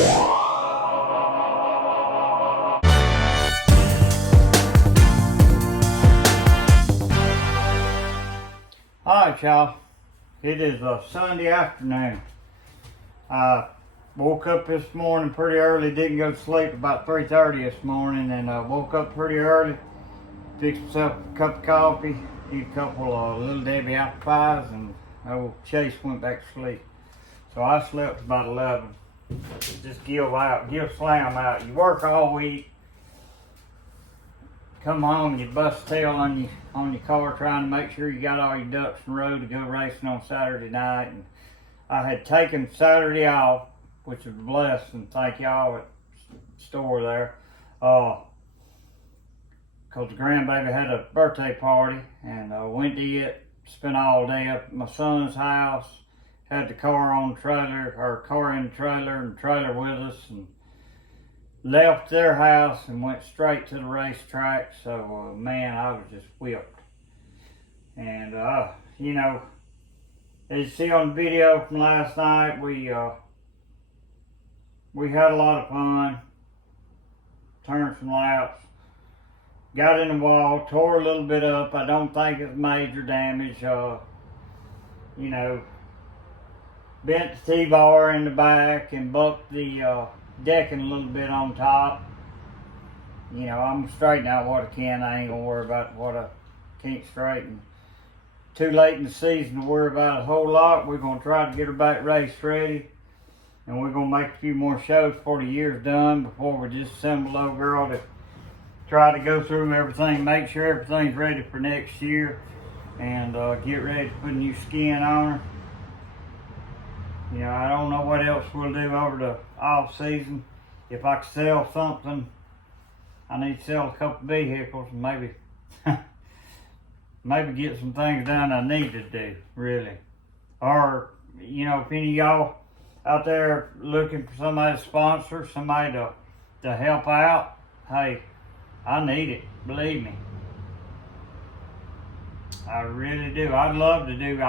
Alright, y'all. It is a Sunday afternoon. I woke up this morning pretty early, didn't go to sleep about 3:30 this morning, and woke up pretty early, fixed myself a cup of coffee, eat a couple of Little Debbie apple pies, and old Chase went back to sleep. So I slept about 11. Just give slam out. You work all week, come home and you bust a tail on your car trying to make sure you got all your ducks in a row to go racing on Saturday night. And I had taken Saturday off, which is a blessing. Thank y'all at the store there. Because the grandbaby had a birthday party, and went to it, spent all day up at my son's house, had the car on the trailer, or car in the trailer and trailer with us, and left their house and went straight to the racetrack. So man, I was just whipped. And you know, as you see on the video from last night, we had a lot of fun, turned some laps, got in the wall, tore a little bit up. I don't think it's major damage. You know, bent the T-bar in the back and bucked the decking a little bit on top. You know, I'm gonna straighten out what I can. I ain't gonna worry about what I can't straighten. Too late in the season to worry about a whole lot. We're gonna try to get her back race ready, and we're gonna make a few more shows before the year's done, before we just assemble old girl to try to go through everything, make sure everything's ready for next year, and get ready to put a new skin on her. You know, I don't know what else we'll do over the off season. If I could sell something, I need to sell a couple vehicles and maybe maybe get some things done I need to do, really. Or, you know, if any of y'all out there looking for somebody to sponsor, somebody to help out, hey, I need it, believe me. I really do. I'd love to do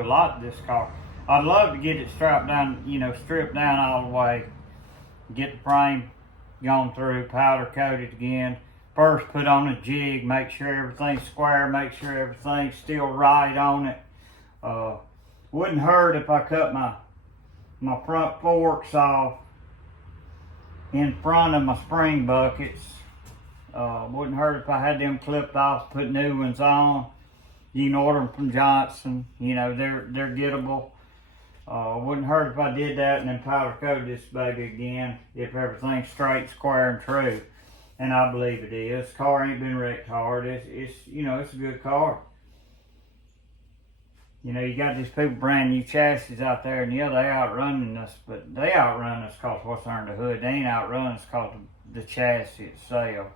a lot to this car. I'd love to get it strapped down, you know, stripped down all the way, get the frame gone through, powder coated again. First put on a jig, make sure everything's square, make sure everything's still right on it. Wouldn't hurt if I cut my front forks off in front of my spring buckets. Wouldn't hurt if I had them clipped off, put new ones on. You can order them from Johnson. You know, they're gettable. Wouldn't hurt if I did that and then powder coat this baby again if everything's straight, square, and true. And I believe it is. This car ain't been wrecked hard. It's you know, it's a good car. You know, you got these people brand new chassis out there, and yeah, they outrunning us, but they outrun us because what's under the hood. They ain't outrun us because the chassis itself.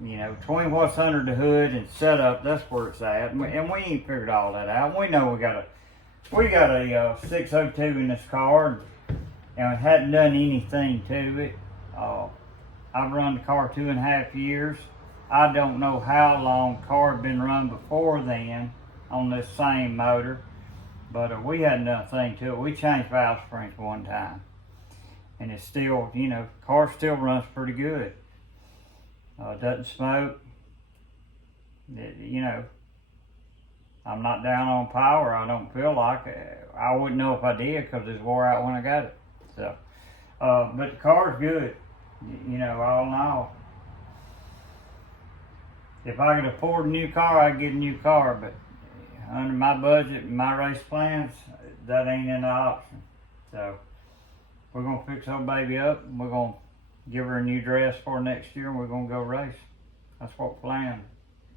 You know, between what's under the hood and setup, that's where it's at. And we ain't figured all that out. We know we got a 602 in this car, and it hadn't done anything to it. I've run the car 2.5 years. I don't know how long the car had been run before then on this same motor, but we hadn't done a thing to it. We changed valve springs one time, and it's still, you know, the car still runs pretty good. Doesn't smoke. You know, I'm not down on power. I don't feel like it. I wouldn't know if I did because it was wore out when I got it. So, but the car's good. You know, all in all, if I could afford a new car, I'd get a new car. But under my budget and my race plans, that ain't an option. So we're gonna fix old baby up, and we're gonna give her a new dress for next year, and we're gonna go race. That's what we plan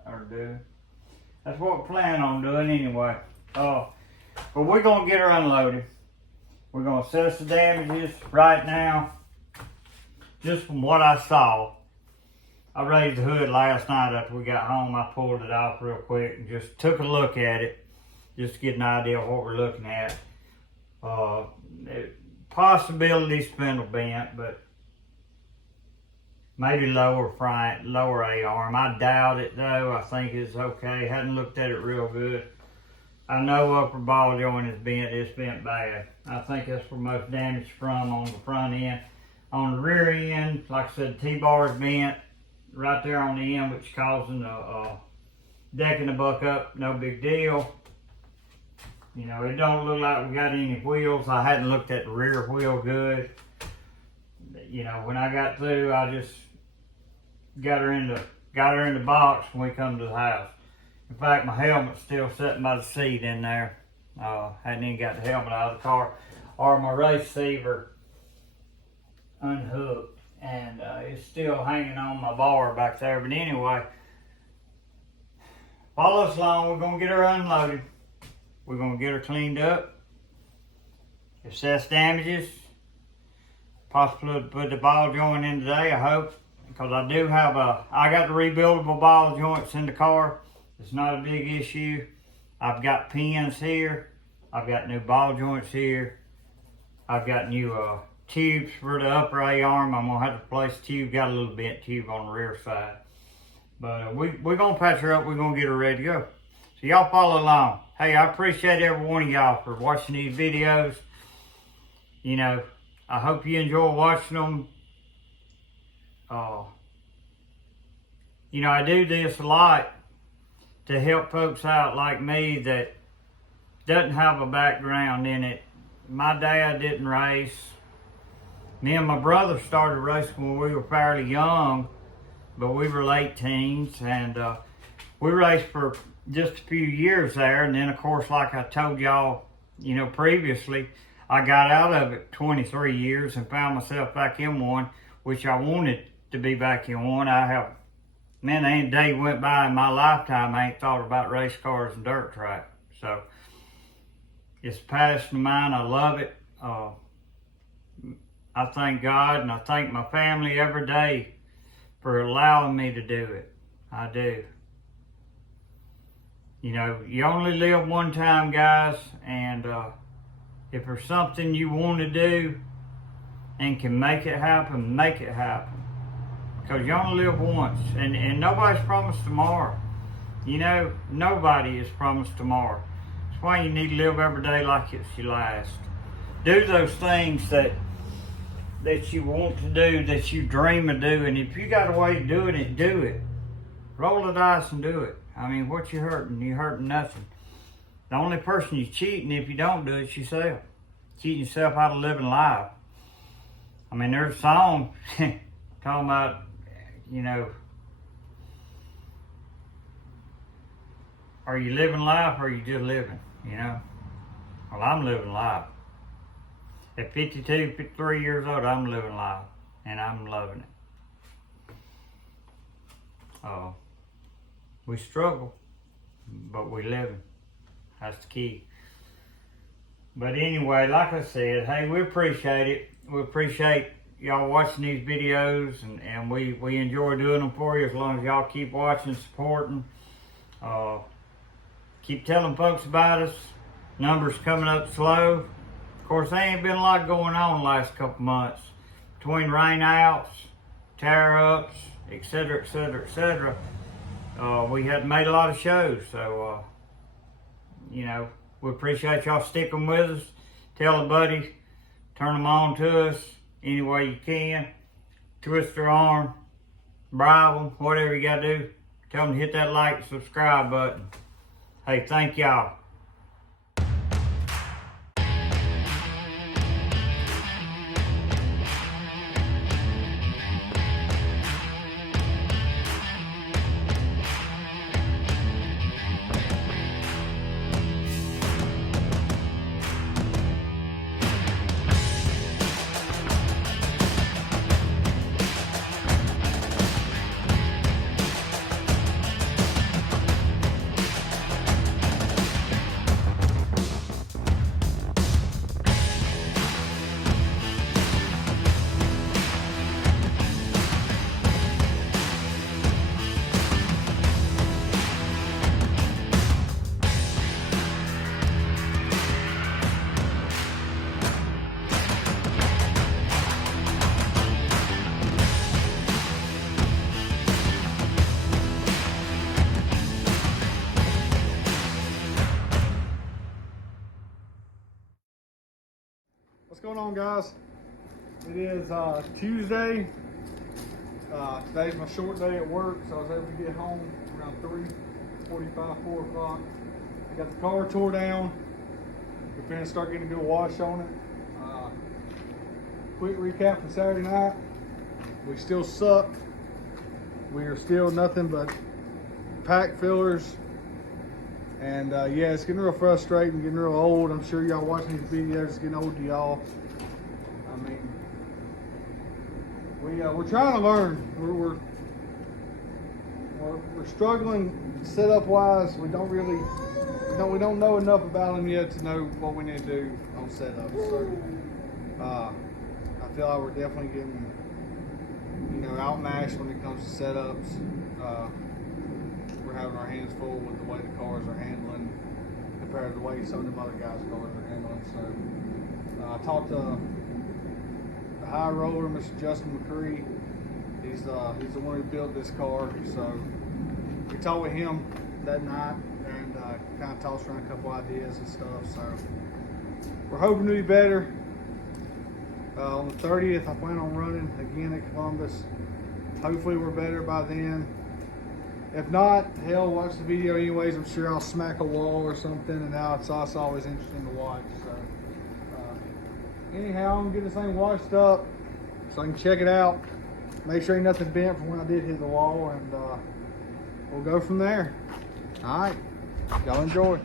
on doing. That's what we plan on doing anyway. But we're gonna get her unloaded. We're gonna assess the damages right now. Just from what I saw, I raised the hood last night after we got home. I pulled it off real quick and just took a look at it, just to get an idea of what we're looking at. Possibility spindle bent, but maybe lower A-arm. I doubt it though. I think it's okay. Hadn't looked at it real good. I know upper ball joint is bent. It's bent bad. I think that's where most damage from on the front end. On the rear end, like I said, T-bar's bent right there on the end, which is causing the decking to buck up. No big deal. You know, it don't look like we got any wheels. I hadn't looked at the rear wheel good. You know, when I got through, I just got her in the box when we come to the house. In fact, my helmet's still sitting by the seat in there. Hadn't even got the helmet out of the car, or my receiver unhooked, and it's still hanging on my bar back there. But anyway, follow us along. We're gonna get her unloaded. We're gonna get her cleaned up, assess damages, possibly put the ball joint in today, I hope, because I do have I got the rebuildable ball joints in the car. It's not a big issue. I've got pins here. I've got new ball joints here. I've got new tubes for the upper A-arm. I'm gonna have to replace the tube. Got a little bent tube on the rear side. But we're gonna patch her up. We're gonna get her ready to go. So y'all follow along. Hey, I appreciate every one of y'all for watching these videos. You know, I hope you enjoy watching them. You know, I do this a lot to help folks out like me that doesn't have a background in it. My dad didn't race. Me and my brother started racing when we were fairly young, but we were late teens, and we raced for just a few years there. And then, of course, like I told y'all, you know, previously, I got out of it 23 years and found myself back in one, which I wanted to be back in one. Man, there ain't a day went by in my lifetime I ain't thought about race cars and dirt track. So it's a passion of mine. I love it. I thank God and I thank my family every day for allowing me to do it. I do. You know, you only live one time, guys, and if there's something you want to do and can make it happen, make it happen. Because you only live once, and nobody's promised tomorrow. You know, nobody is promised tomorrow. That's why you need to live every day like it's your last. Do those things that you want to do, that you dream of doing. If you got a way of doing it, do it. Roll the dice and do it. I mean, what you hurting? You're hurting nothing. The only person you're cheating if you don't do it is yourself. Cheating yourself out of living life. I mean, there's a song talking about, you know, are you living life or are you just living, you know? Well, I'm living life. At 52, 53 years old, I'm living life, and I'm loving it. We struggle, but we living. That's the key. But anyway, like I said, hey, we appreciate it. We appreciate y'all watching these videos, and we enjoy doing them for you as long as y'all keep watching, supporting. Keep telling folks about us. Numbers coming up slow. Of course, there ain't been a lot going on the last couple months. Between rain outs, tear ups, etc., etc., etc. We hadn't made a lot of shows, so you know, we appreciate y'all sticking with us. Tell a buddy, turn them on to us any way you can. Twist their arm, bribe them, whatever you gotta do. Tell them to hit that like and subscribe button. Hey, thank y'all. going on, guys? It is Tuesday. Today's my short day at work, so I was able to get home around 3:45, 4 o'clock. I got the car tore down. We're finna start getting a good wash on it. Quick recap from Saturday night. We still suck. We are still nothing but pack fillers. And yeah, it's getting real frustrating, getting real old. I'm sure y'all watching these videos, it's getting old to y'all. I mean, we're trying to learn. We're struggling setup wise. We don't really, we don't know enough about them yet to know what we need to do on setup. So I feel like we're definitely getting, outmatched when it comes to setups. We're having our hands full with the way the cars are handling compared to the way some of them other guys' cars are handling. So I talked to the high roller, Mr. Justin McCree. He's the one who built this car. So we talked with him that night and kind of tossed around a couple ideas and stuff. So we're hoping to be better. On the 30th, I plan on running again at Columbus. Hopefully we're better by then. If not, hell, watch the video anyways. I'm sure I'll smack a wall or something, and now it's also always interesting to watch. So anyhow, I'm getting this thing washed up so I can check it out. Make sure ain't nothing bent from when I did hit the wall, and we'll go from there. All right, y'all enjoy.